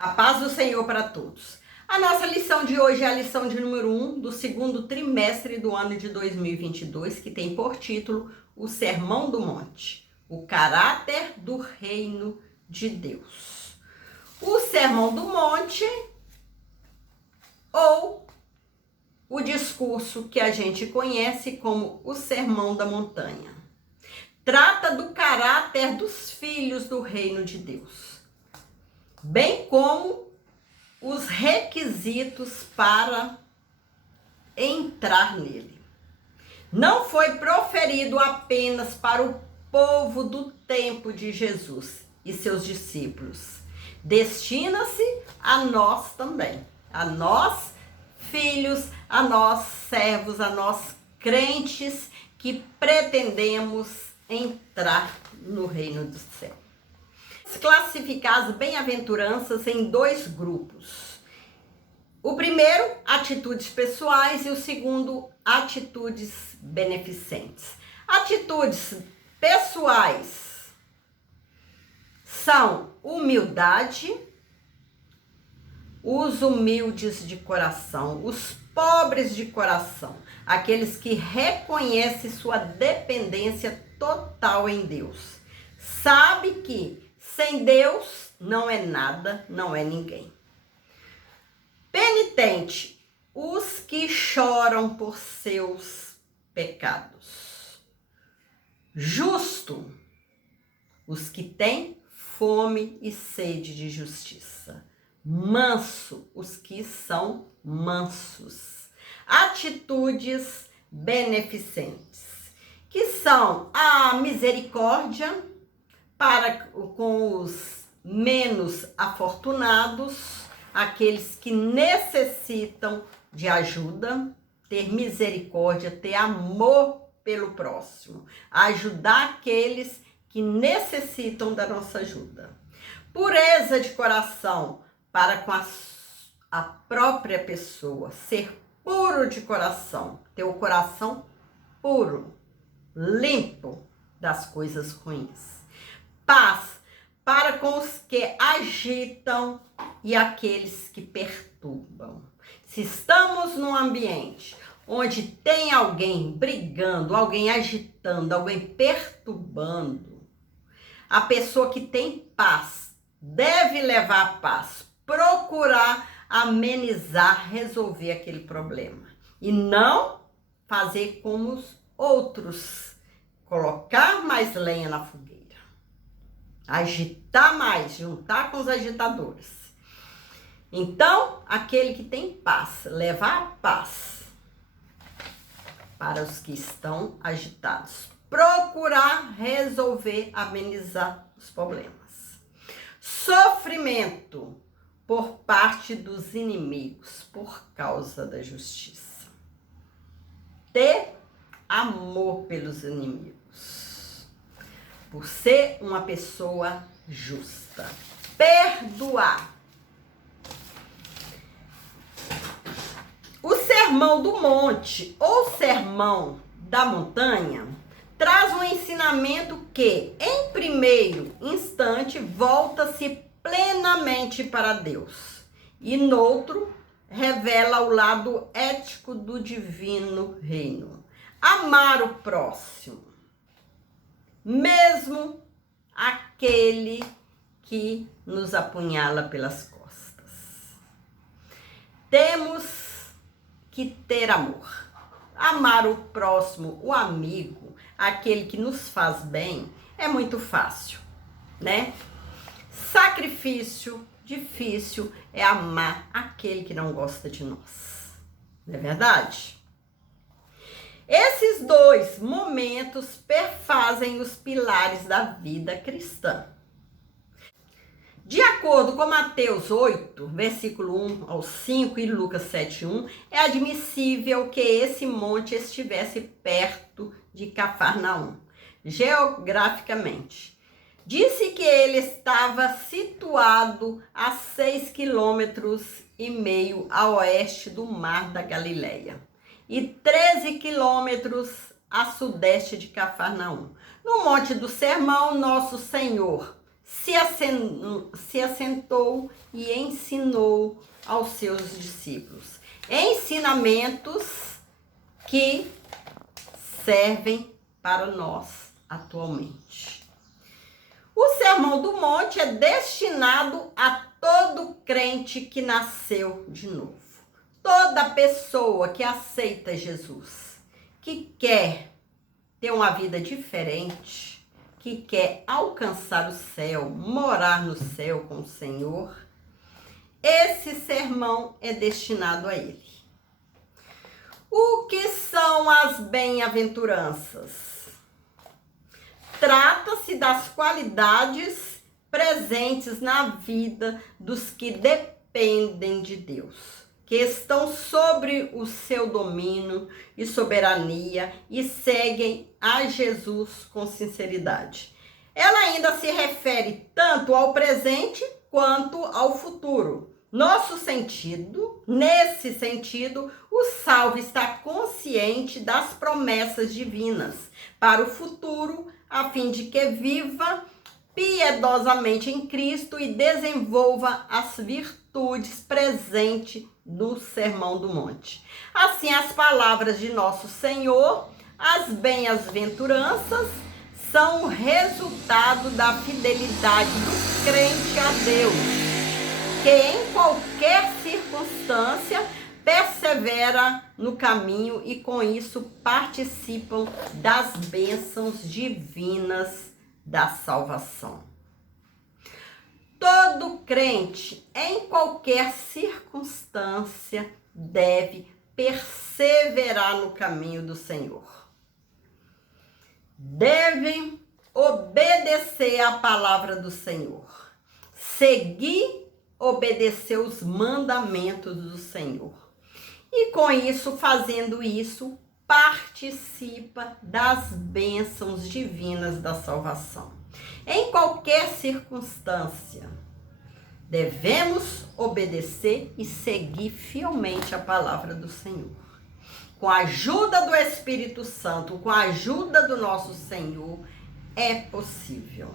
A paz do Senhor para todos. A nossa lição de hoje é a lição de número 1 do segundo trimestre do ano de 2022, que tem por título o Sermão do Monte, o caráter do reino de Deus. O Sermão do Monte, ou o discurso que a gente conhece como o Sermão da Montanha, trata do caráter dos filhos do reino de Deus, bem como os requisitos para entrar nele. Não foi proferido apenas para o povo do tempo de Jesus e seus discípulos. Destina-se a nós também, a nós filhos, a nós servos, a nós crentes que pretendemos entrar no reino do céu. Classificar as bem-aventuranças em dois grupos. O primeiro, atitudes pessoais, e o segundo, atitudes beneficentes. Atitudes pessoais são humildade, os humildes de coração, os pobres de coração, aqueles que reconhecem sua dependência total em Deus. Sabe que sem Deus não é nada, não é ninguém. Penitente, os que choram por seus pecados. Justo, os que têm fome e sede de justiça. Manso, os que são mansos. Atitudes beneficentes, que são a misericórdia para com os menos afortunados, aqueles que necessitam de ajuda, ter misericórdia, ter amor pelo próximo, ajudar aqueles que necessitam da nossa ajuda. Pureza de coração para com a própria pessoa, ser puro de coração, ter o coração puro, limpo das coisas ruins. Paz para com os que agitam e aqueles que perturbam. Se estamos num ambiente onde tem alguém brigando, alguém agitando, alguém perturbando, a pessoa que tem paz deve levar a paz, procurar amenizar, resolver aquele problema e não fazer como os outros, colocar mais lenha na fogueira. Agitar mais, juntar com os agitadores. Então, aquele que tem paz, levar a paz para os que estão agitados. Procurar resolver, amenizar os problemas. Sofrimento por parte dos inimigos, por causa da justiça. Ter amor pelos inimigos, por ser uma pessoa justa. Perdoar. O Sermão do Monte, ou Sermão da Montanha, traz um ensinamento que, em primeiro instante, volta-se plenamente para Deus. E, noutro, revela o lado ético do divino reino. Amar o próximo, mesmo aquele que nos apunhala pelas costas. Temos que ter amor. Amar o próximo, o amigo, aquele que nos faz bem, é muito fácil, né? Sacrifício difícil é amar aquele que não gosta de nós. Não é verdade? Esses dois momentos perfazem os pilares da vida cristã. De acordo com Mateus 8, versículo 1 ao 5 e Lucas 7:1, é admissível que esse monte estivesse perto de Cafarnaum, geograficamente. Disse que ele estava situado a 6,5 km a oeste do Mar da Galileia e 13 quilômetros a sudeste de Cafarnaum. No Monte do Sermão, Nosso Senhor se assentou e ensinou aos seus discípulos. Ensinamentos que servem para nós atualmente. O Sermão do Monte é destinado a todo crente que nasceu de novo. Toda pessoa que aceita Jesus, que quer ter uma vida diferente, que quer alcançar o céu, morar no céu com o Senhor, esse sermão é destinado a ele. O que são as bem-aventuranças? Trata-se das qualidades presentes na vida dos que dependem de Deus, que estão sobre o seu domínio e soberania e seguem a Jesus com sinceridade. Ela ainda se refere tanto ao presente quanto ao futuro. Nesse sentido, o salvo está consciente das promessas divinas para o futuro, a fim de que viva piedosamente em Cristo e desenvolva as virtudes presentes no Sermão do Monte. Assim, as palavras de nosso Senhor, as bem-aventuranças, são o resultado da fidelidade do crente a Deus, que em qualquer circunstância persevera no caminho e com isso participam das bênçãos divinas da salvação. Todo crente, em qualquer circunstância, deve perseverar no caminho do Senhor. Devem obedecer à palavra do Senhor, obedecer os mandamentos do Senhor. E com isso, fazendo isso, participa das bênçãos divinas da salvação. Em qualquer circunstância, devemos obedecer e seguir fielmente a palavra do Senhor. Com a ajuda do Espírito Santo, com a ajuda do nosso Senhor, é possível.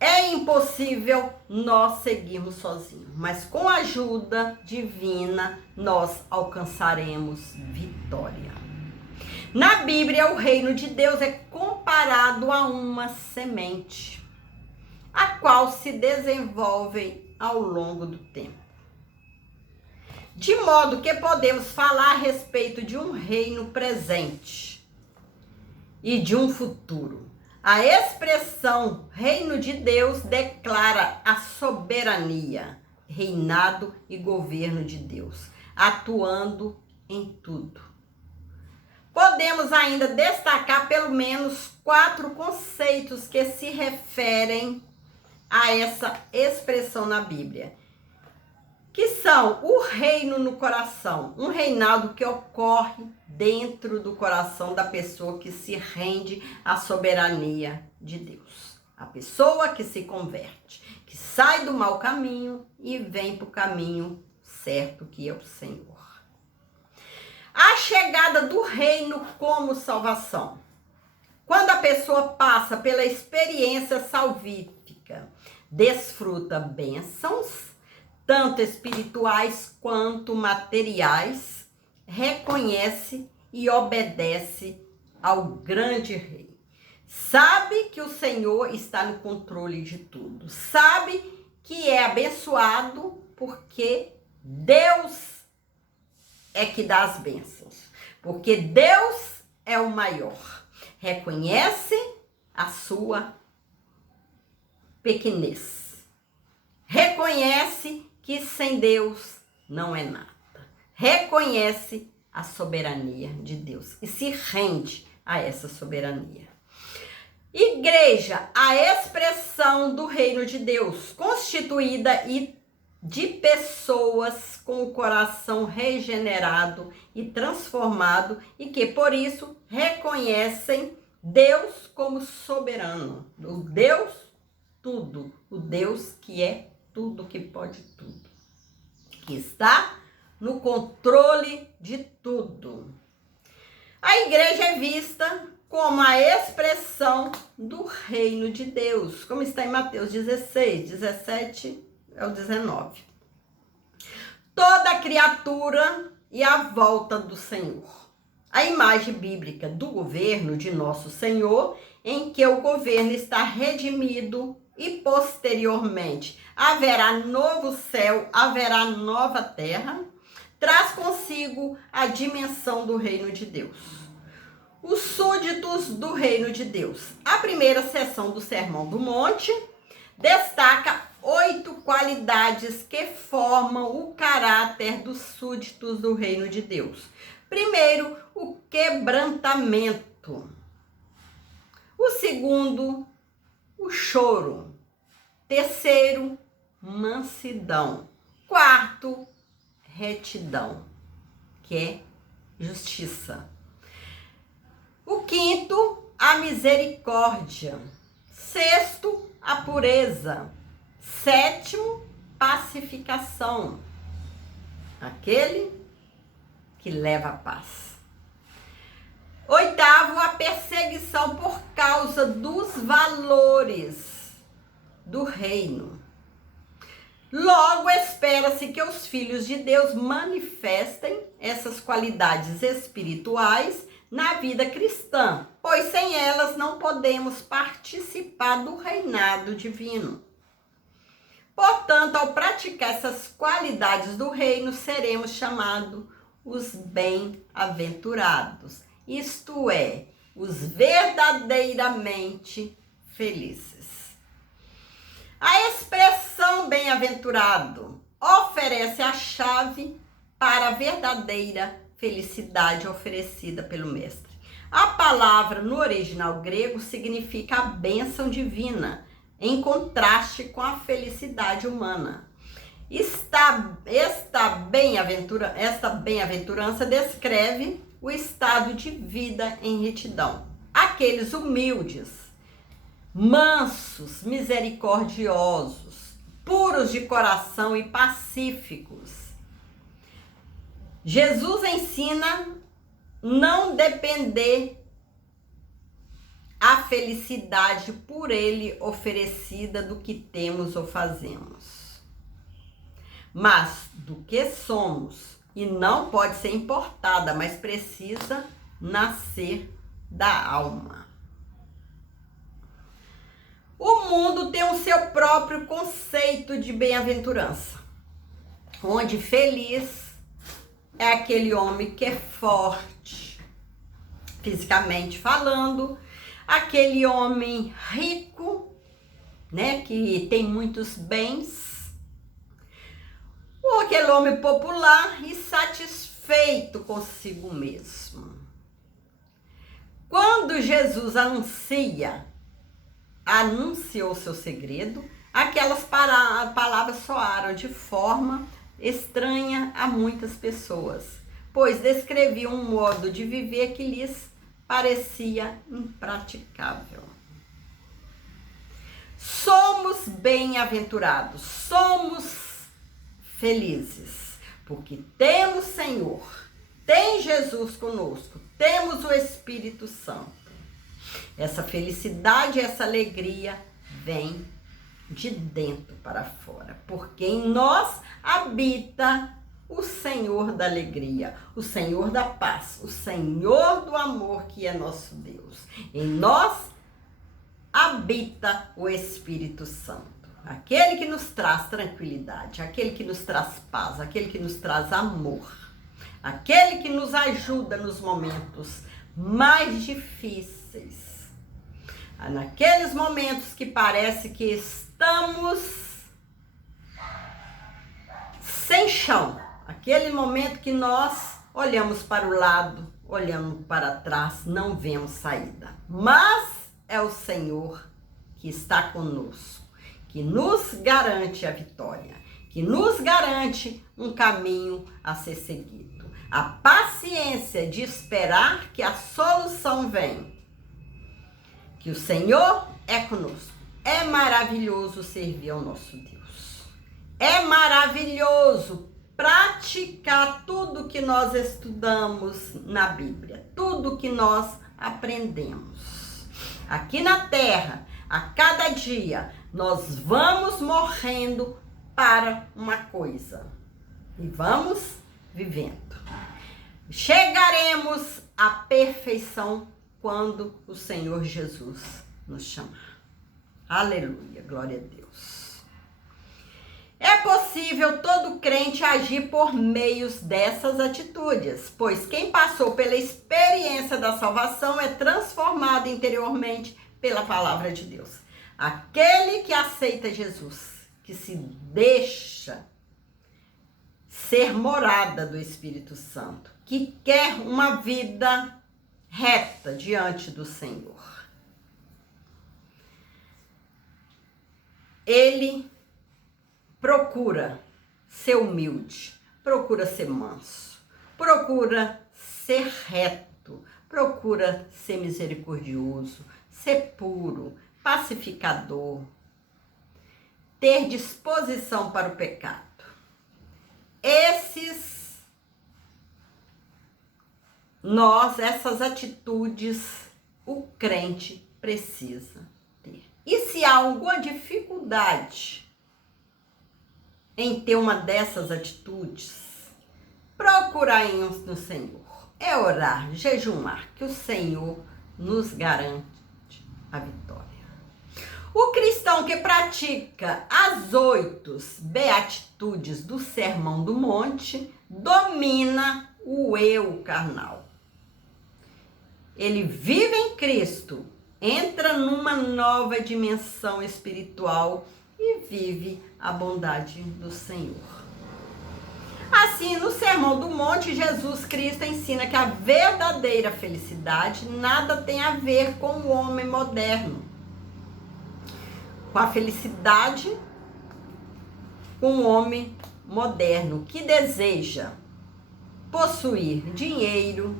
É impossível nós seguirmos sozinhos, mas com a ajuda divina nós alcançaremos vitória. Na Bíblia, o reino de Deus é comparado a uma semente, a qual se desenvolve ao longo do tempo. De modo que podemos falar a respeito de um reino presente e de um futuro. A expressão reino de Deus declara a soberania, reinado e governo de Deus, atuando em tudo. Podemos ainda destacar pelo menos 4 conceitos que se referem a essa expressão na Bíblia, que são o reino no coração, um reinado que ocorre dentro do coração da pessoa que se rende à soberania de Deus. A pessoa que se converte, que sai do mau caminho e vem para o caminho certo, que é o Senhor. A chegada do reino como salvação. Quando a pessoa passa pela experiência salvífica, desfruta bênçãos, tanto espirituais quanto materiais, reconhece e obedece ao grande rei. Sabe que o Senhor está no controle de tudo. Sabe que é abençoado porque Deus é que dá as bênçãos. Porque Deus é o maior. Reconhece a sua pequenez. Reconhece que sem Deus não é nada. Reconhece a soberania de Deus e se rende a essa soberania. Igreja, a expressão do reino de Deus, constituída de pessoas com o coração regenerado e transformado e que, por isso, reconhecem Deus como soberano, o Deus tudo, o Deus que é tudo, que pode tudo, que está no controle de tudo. A igreja é vista como a expressão do reino de Deus, como está em Mateus 16, 17 ao 19. Toda criatura e a volta do Senhor. A imagem bíblica do governo de nosso Senhor, em que o governo está redimido e posteriormente haverá novo céu, haverá nova terra, traz consigo a dimensão do reino de Deus. Os súditos do reino de Deus. A primeira seção do Sermão do Monte destaca 8 qualidades que formam o caráter dos súditos do reino de Deus. Primeiro, o quebrantamento. O segundo, o choro. Terceiro, mansidão. Quarto, retidão, que é justiça. O quinto, a misericórdia. Sexto, a pureza. Sétimo, pacificação. Aquele que leva a paz. Oitavo, a perseguição por causa dos valores do reino. Logo, espera-se que os filhos de Deus manifestem essas qualidades espirituais na vida cristã, pois sem elas não podemos participar do reinado divino. Portanto, ao praticar essas qualidades do reino, seremos chamados os bem-aventurados, isto é, os verdadeiramente felizes. A expressão bem-aventurado oferece a chave para a verdadeira felicidade oferecida pelo Mestre. A palavra no original grego significa a bênção divina, em contraste com a felicidade humana. Esta bem-aventurança descreve o estado de vida em retidão. Aqueles humildes, mansos, misericordiosos, puros de coração e pacíficos. Jesus ensina não depender a felicidade por ele oferecida do que temos ou fazemos, mas do que somos, e não pode ser importada, mas precisa nascer da alma. O mundo tem o seu próprio conceito de bem-aventurança, onde feliz é aquele homem que é forte, fisicamente falando, aquele homem rico, né, que tem muitos bens, ou aquele homem popular e satisfeito consigo mesmo. Quando Jesus anunciou seu segredo, aquelas palavras soaram de forma estranha a muitas pessoas, pois descreviam um modo de viver que lhes parecia impraticável. Somos bem-aventurados, somos felizes, porque temos Senhor, tem Jesus conosco, temos o Espírito Santo. Essa felicidade, essa alegria vem de dentro para fora, porque em nós habita o Senhor da alegria, o Senhor da paz, o Senhor do amor, que é nosso Deus. Em nós habita o Espírito Santo, aquele que nos traz tranquilidade, aquele que nos traz paz, aquele que nos traz amor, aquele que nos ajuda nos momentos mais difíceis, naqueles momentos que parece que estamos sem chão, aquele momento que nós olhamos para o lado, olhamos para trás, não vemos saída. Mas é o Senhor que está conosco, que nos garante a vitória, que nos garante um caminho a ser seguido. A paciência de esperar que a solução venha, que o Senhor é conosco. É maravilhoso servir ao nosso Deus. É maravilhoso praticar tudo que nós estudamos na Bíblia, tudo que nós aprendemos. Aqui na terra, a cada dia, nós vamos morrendo para uma coisa e vamos vivendo. Chegaremos à perfeição quando o Senhor Jesus nos chamar. Aleluia, glória a Deus. É possível todo crente agir por meios dessas atitudes, pois quem passou pela experiência da salvação é transformado interiormente pela palavra de Deus. Aquele que aceita Jesus, que se deixa ser morada do Espírito Santo, que quer uma vida reta diante do Senhor, ele procura ser humilde, procura ser manso, procura ser reto, procura ser misericordioso, ser puro, pacificador, ter disposição para o pecado. Essas atitudes, o crente precisa ter. E se há alguma dificuldade em ter uma dessas atitudes, procurar no Senhor. É orar, jejumar, que o Senhor nos garante a vitória. O cristão que pratica as 8 beatitudes do Sermão do Monte domina o eu carnal. Ele vive em Cristo, entra numa nova dimensão espiritual e vive a bondade do Senhor. Assim, no Sermão do Monte, Jesus Cristo ensina que a verdadeira felicidade nada tem a ver com o homem moderno. Com a felicidade, com o homem moderno que deseja possuir dinheiro,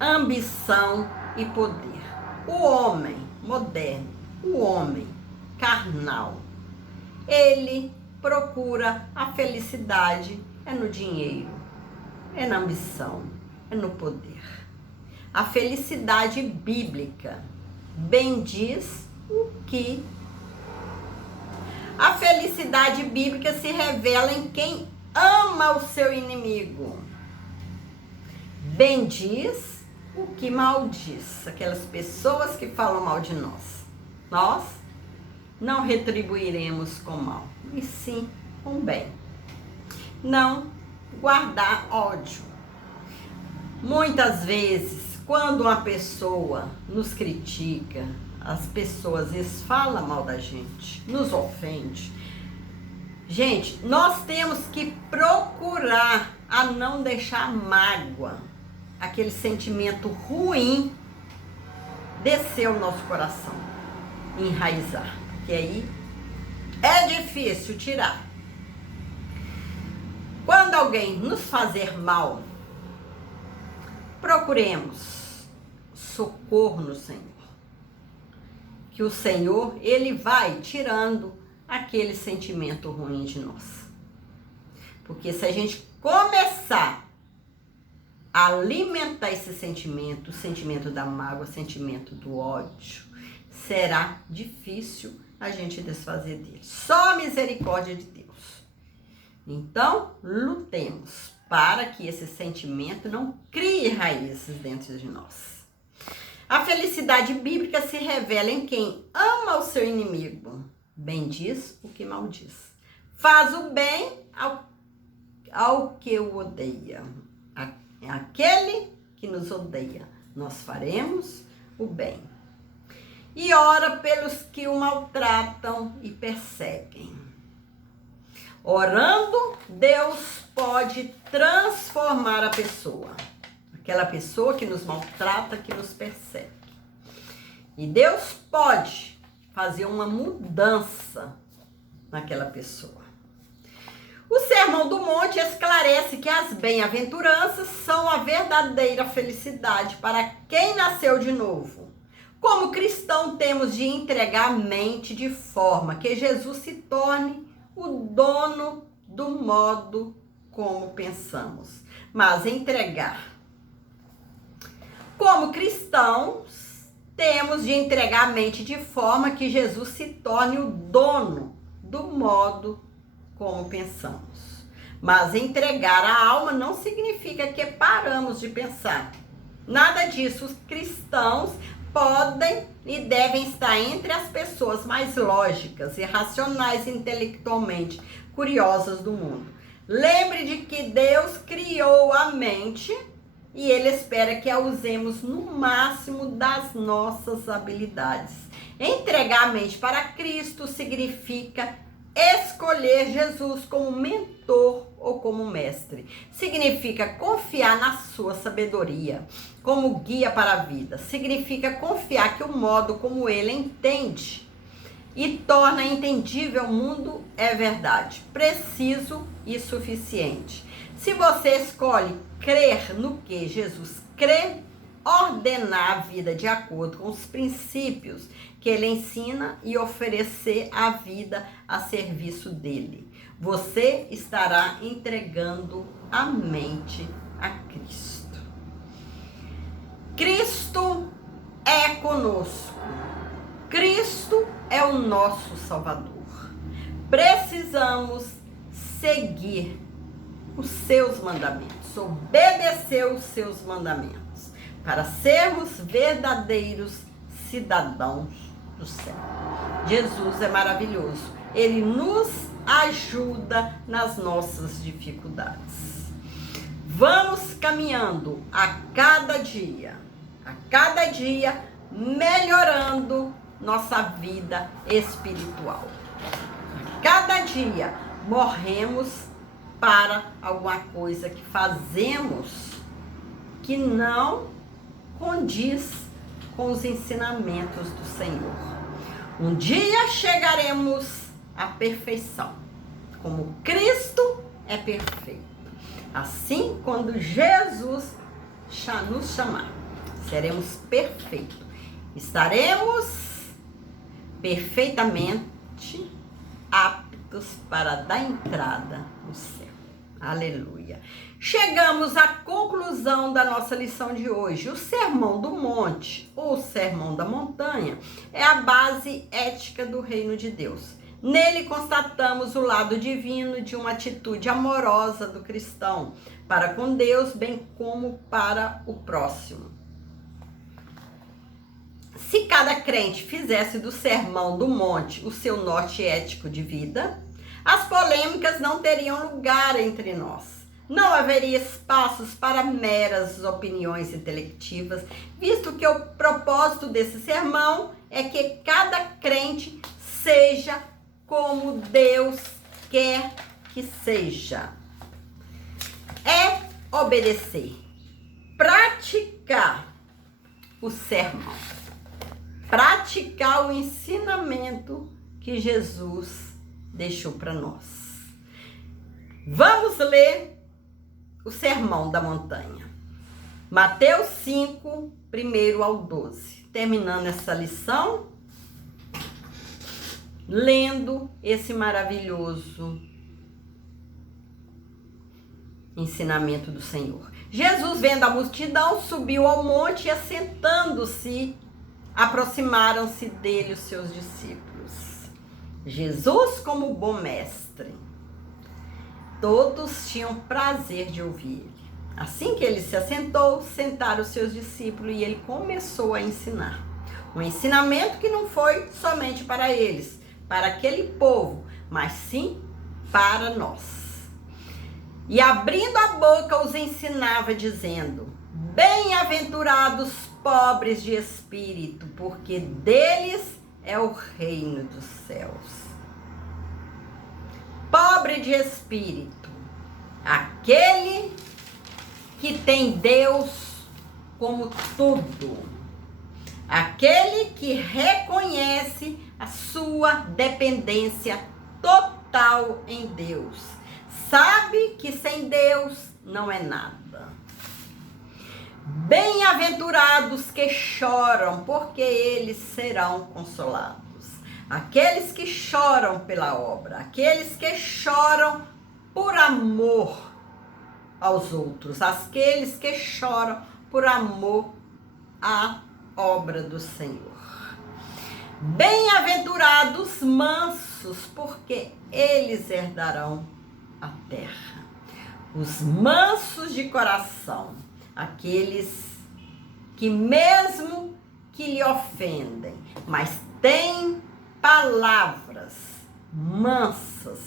ambição e poder. O homem moderno, o homem carnal, ele procura a felicidade no dinheiro, na ambição, no poder. A felicidade bíblica bem diz o que a felicidade bíblica se revela em quem ama o seu inimigo. Bem diz o que maldiz. Aquelas pessoas que falam mal de nós. Nós não retribuiremos com mal, e sim com bem. Não guardar ódio. Muitas vezes, quando uma pessoa nos critica, as pessoas falam mal da gente, nos ofende. Gente, nós temos que procurar a não deixar mágoa, aquele sentimento ruim descer o nosso coração, enraizar, porque aí é difícil tirar. Quando alguém nos fazer mal, procuremos socorro no Senhor. Que o Senhor, ele vai tirando aquele sentimento ruim de nós. Porque se a gente começar a alimentar esse sentimento, o sentimento da mágoa, o sentimento do ódio, será difícil a gente desfazer dele. Só a misericórdia de Deus. Então, lutemos para que esse sentimento não crie raízes dentro de nós. A felicidade bíblica se revela em quem ama o seu inimigo. Bem diz o que maldiz. Faz o bem ao que o odeia. Aquele que nos odeia, nós faremos o bem. E ora pelos que o maltratam e perseguem. Orando, Deus pode transformar a pessoa. Aquela pessoa que nos maltrata, que nos persegue. E Deus pode fazer uma mudança naquela pessoa. O Sermão do Monte esclarece que as bem-aventuranças são a verdadeira felicidade para quem nasceu de novo. Como cristão, temos de entregar a mente de forma que Jesus se torne o dono do modo como pensamos. Mas entregar Como cristãos, temos de entregar a mente de forma que Jesus se torne o dono do modo como pensamos. Mas entregar a alma não significa que paramos de pensar. Nada disso. Os cristãos podem e devem estar entre as pessoas mais lógicas e racionais intelectualmente curiosas do mundo. Lembre de que Deus criou a mente e Ele espera que a usemos no máximo das nossas habilidades. Entregar a mente para Cristo significa escolher Jesus como mentor ou como mestre. Significa confiar na sua sabedoria como guia para a vida. Significa confiar que o modo como ele entende e torna entendível o mundo é verdade, preciso e suficiente. Se você escolhe crer no que Jesus crê, ordenar a vida de acordo com os princípios que ele ensina e oferecer a vida a serviço dele, você estará entregando a mente a Cristo. Cristo é conosco. Cristo é o nosso Salvador. Precisamos seguir os seus mandamentos, obedecer os seus mandamentos, para sermos verdadeiros cidadãos do céu. Jesus é maravilhoso. Ele nos ajuda nas nossas dificuldades. Vamos caminhando a cada dia melhorando nossa vida espiritual. A cada dia morremos para alguma coisa que fazemos que não condiz com os ensinamentos do Senhor. Um dia chegaremos à perfeição, como Cristo é perfeito. Assim, quando Jesus nos chamar, seremos perfeitos. Estaremos perfeitamente aptos para dar entrada no céu. Aleluia. Chegamos à conclusão da nossa lição de hoje. O Sermão do Monte, ou Sermão da Montanha, é a base ética do reino de Deus. Nele constatamos o lado divino de uma atitude amorosa do cristão para com Deus, bem como para o próximo. Se cada crente fizesse do Sermão do Monte o seu norte ético de vida, as polêmicas não teriam lugar entre nós. Não haveria espaços para meras opiniões intelectivas, visto que o propósito desse sermão é que cada crente seja como Deus quer que seja. É obedecer, praticar o sermão, praticar o ensinamento que Jesus deixou para nós. Vamos ler o Sermão da Montanha. Mateus 5, 1 ao 12. Terminando essa lição, lendo esse maravilhoso ensinamento do Senhor. Jesus, vendo a multidão, subiu ao monte e, assentando-se, aproximaram-se dele os seus discípulos. Jesus, como bom mestre, todos tinham prazer de ouvir ele. Assim que ele se assentou, sentaram os seus discípulos e ele começou a ensinar. Um ensinamento que não foi somente para eles, para aquele povo, mas sim para nós. E abrindo a boca os ensinava, dizendo: bem-aventurados pobres de espírito, porque deles é o reino dos céus. Pobre de espírito, aquele que tem Deus como tudo, aquele que reconhece a sua dependência total em Deus, sabe que sem Deus não é nada. Bem-aventurados que choram, porque eles serão consolados. Aqueles que choram pela obra, aqueles que choram por amor aos outros, aqueles que choram por amor a obra do Senhor. Bem-aventurados mansos, porque eles herdarão a terra. Os mansos de coração, aqueles que mesmo que lhe ofendem, mas têm palavras mansas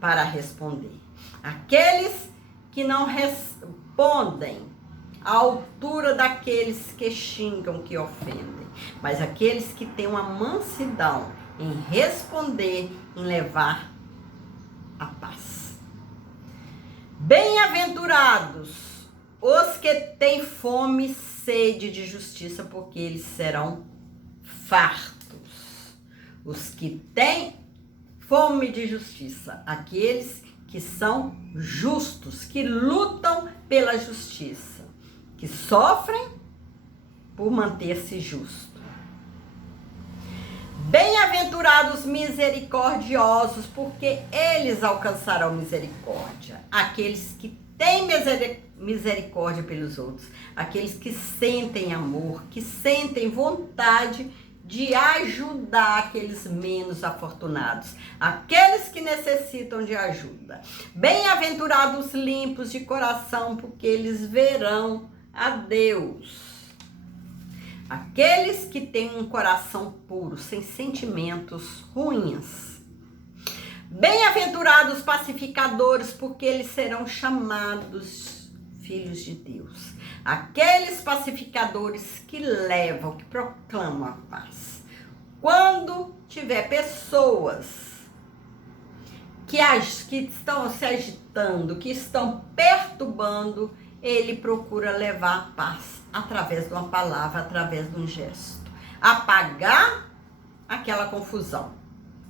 para responder. Aqueles que não respondem à altura daqueles que xingam, que ofendem, mas aqueles que têm uma mansidão em responder, em levar a paz. Bem-aventurados os que têm fome e sede de justiça, porque eles serão fartos. Os que têm fome de justiça, aqueles que são justos, que lutam pela justiça, que sofrem por manter-se justo. Bem-aventurados misericordiosos, porque eles alcançarão misericórdia. Aqueles que têm misericórdia pelos outros, aqueles que sentem amor, que sentem vontade de ajudar aqueles menos afortunados, aqueles que necessitam de ajuda. Bem-aventurados limpos de coração, porque eles verão a Deus. Aqueles que têm um coração puro, sem sentimentos ruins. Bem-aventurados pacificadores, porque eles serão chamados filhos de Deus. Aqueles pacificadores que levam, que proclamam a paz. Quando tiver pessoas que estão se agitando, que estão perturbando, ele procura levar a paz através de uma palavra, através de um gesto. Apagar aquela confusão.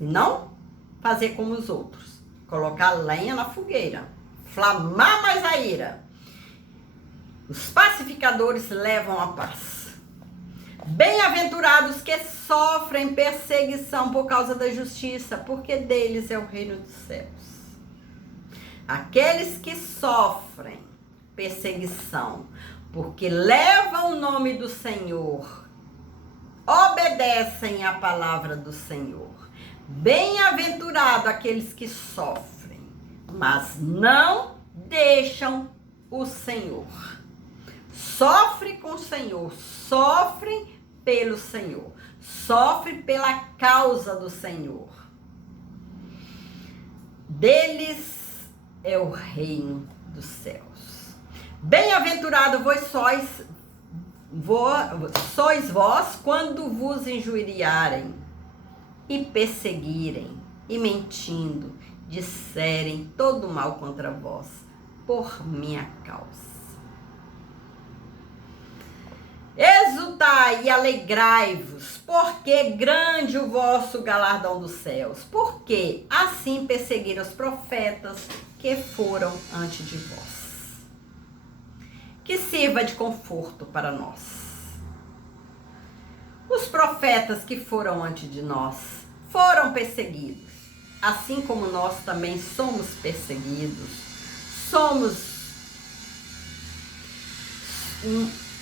E não fazer como os outros. Colocar lenha na fogueira. Inflamar mais a ira. Os pacificadores levam a paz. Bem-aventurados que sofrem perseguição por causa da justiça, porque deles é o reino dos céus. Aqueles que sofrem perseguição, porque levam o nome do Senhor, obedecem à palavra do Senhor. Bem-aventurado aqueles que sofrem, mas não deixam o Senhor. Sofre com o Senhor, sofre pelo Senhor, sofre pela causa do Senhor. Deles é o reino dos céus. Bem-aventurado sois vós quando vos injuriarem e perseguirem e mentindo disserem todo mal contra vós por minha causa. Exultai e alegrai-vos, porque grande o vosso galardão dos céus, porque assim perseguiram os profetas que foram antes de vós. Que sirva de conforto para nós. Os profetas que foram antes de nós foram perseguidos, assim como nós também somos perseguidos, somos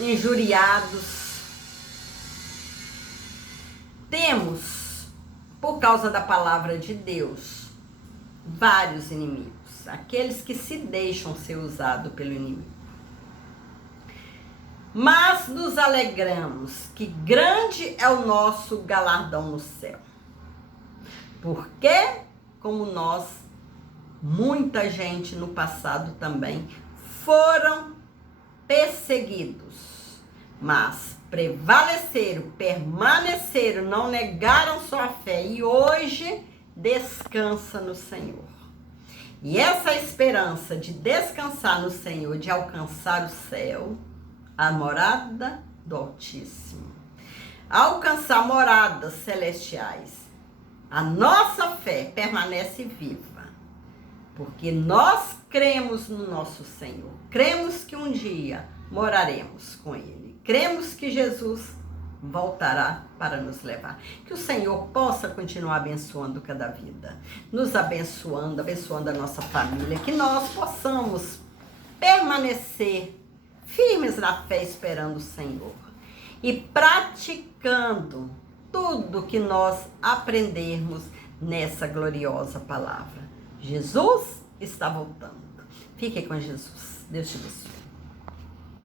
injuriados. Temos, por causa da palavra de Deus, vários inimigos, aqueles que se deixam ser usados pelo inimigo. Mas nos alegramos que grande é o nosso galardão no céu. Porque, como nós, muita gente no passado também foram perseguidos, mas prevaleceram, permaneceram, não negaram sua fé e hoje descansa no Senhor. E essa esperança de descansar no Senhor, de alcançar o céu, a morada do Altíssimo, alcançar moradas celestiais, a nossa fé permanece viva, porque nós cremos no nosso Senhor, cremos que um dia moraremos com Ele, cremos que Jesus voltará para nos levar. Que o Senhor possa continuar abençoando cada vida, nos abençoando, abençoando a nossa família, que nós possamos permanecer firmes na fé esperando o Senhor. e praticando tudo que nós aprendermos nessa gloriosa palavra. Jesus está voltando. Fique com Jesus. Deus te abençoe.